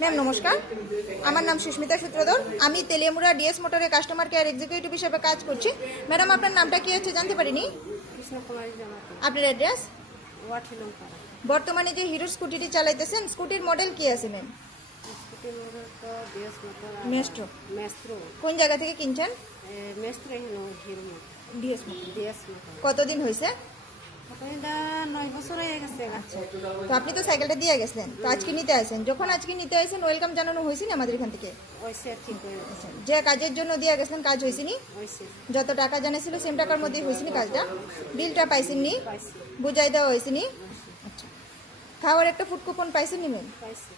Ma'am নমস্কার, আমার নাম সুস্মিতা সূত্রধর। আমি তেলিয়ামুড়া ডিএস মোটরের কাস্টমার কেয়ার এক্সিকিউটিভ হিসেবে কাজ করছি। ম্যাডাম আপনার নামটা কি হচ্ছে জানতে পারিনি? কৃষ্ণকুমারী জামাতি, আপনার অ্যাড্রেস? ওয়ার্ড হিলংপাড়া। বর্তমানে যে হিরো স্কুটিটি চালাইতেছেন, স্কুটির মডেল কি আছে ম্যাম? স্কুটির মধ্যে তো ডিএস মোটর মেস্ট্রো। মেস্ত্রো কোন জায়গা থেকে কিনছেন? মেস্ত্রো হলো hero motor DS motor. DS motor. কতদিন হয়েছে? এটা 9 বছর হয়ে গেছে। আচ্ছা, তো আপনি তো সাইকেলটা দিয়ে গেছিলেন, তো আজকে নিতে আসেন। যখন আজকে নিতে আসেন ওয়েলকাম জানানো হয়েছে না আমাদের এখান থেকে? ওইসে ঠিক হয়ে গেছে। আচ্ছা, যে কাজের জন্য দিয়ে গেছিলেন কাজ হয়েছে নি? ওইসে যত টাকা জানিয়েছিল সেম টাকার মধ্যেই হয়েছে নি কাজটা? বিলটা পাইছেন নি? পাইছি বুঝাই দেওয়া হয়েছে নি? আচ্ছা, খাওয়ার একটা ফুড কুপন পাইছেন নি ম্যাম? পাইছি।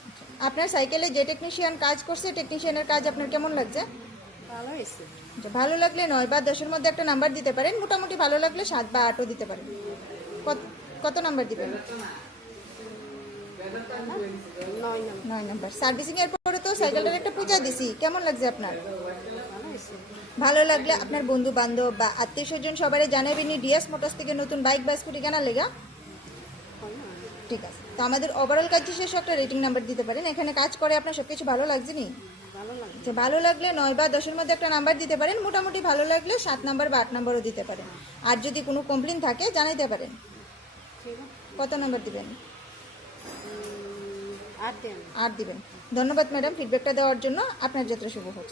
আপনার সাইকেলে যে টেকনিশিয়ান কাজ করছে, টেকনিশিয়ানের কাজ আপনার কেমন লাগছে? ভালো হয়েছে। আচ্ছা, ভালো লাগলে 9 বা 10-এর মধ্যে একটা নাম্বার দিতে পারেন। মোটামুটি ভালো লাগলে 7 বা 8ও দিতে পারেন। কত নাম্বার দিবেন? 9 নাম 9 নাম্বার। সার্ভিসিং এর পরে তো সাইকেলটার একটা পূজা দিছি, কেমন লাগছে আপনার? ভালো হয়েছে। ভালো লাগলে আপনার বন্ধু বান্ধব বা আত্মীয় স্বজন সবাই জানাবেনি ডিএস মোটরস থেকে নতুন বাইক বা স্কুটি কেনার লেগা। ঠিক আছে, তো আমাদের ওভারঅল কাজ শেষে একটা রেটিং নাম্বার দিতে পারেন। এখানে কাজ করে আপনার সব কিছু ভালো লাগছে নি? ভালো লাগে। আচ্ছা, ভালো লাগলে 9 বা 10-এর মধ্যে একটা নাম্বার দিতে পারেন। মোটামুটি ভালো লাগলে 7 নাম্বার বা 8 নাম্বারও দিতে পারেন। আর যদি কোনো কমপ্লেন থাকে জানাইতে পারেন। ঠিক আছে। কত নাম্বার দিবেন? 8 দেন। 8 দিবেন। ধন্যবাদ ম্যাডাম ফিডব্যাকটা দেওয়ার জন্য। আপনার যাত্রা শুভ হোক।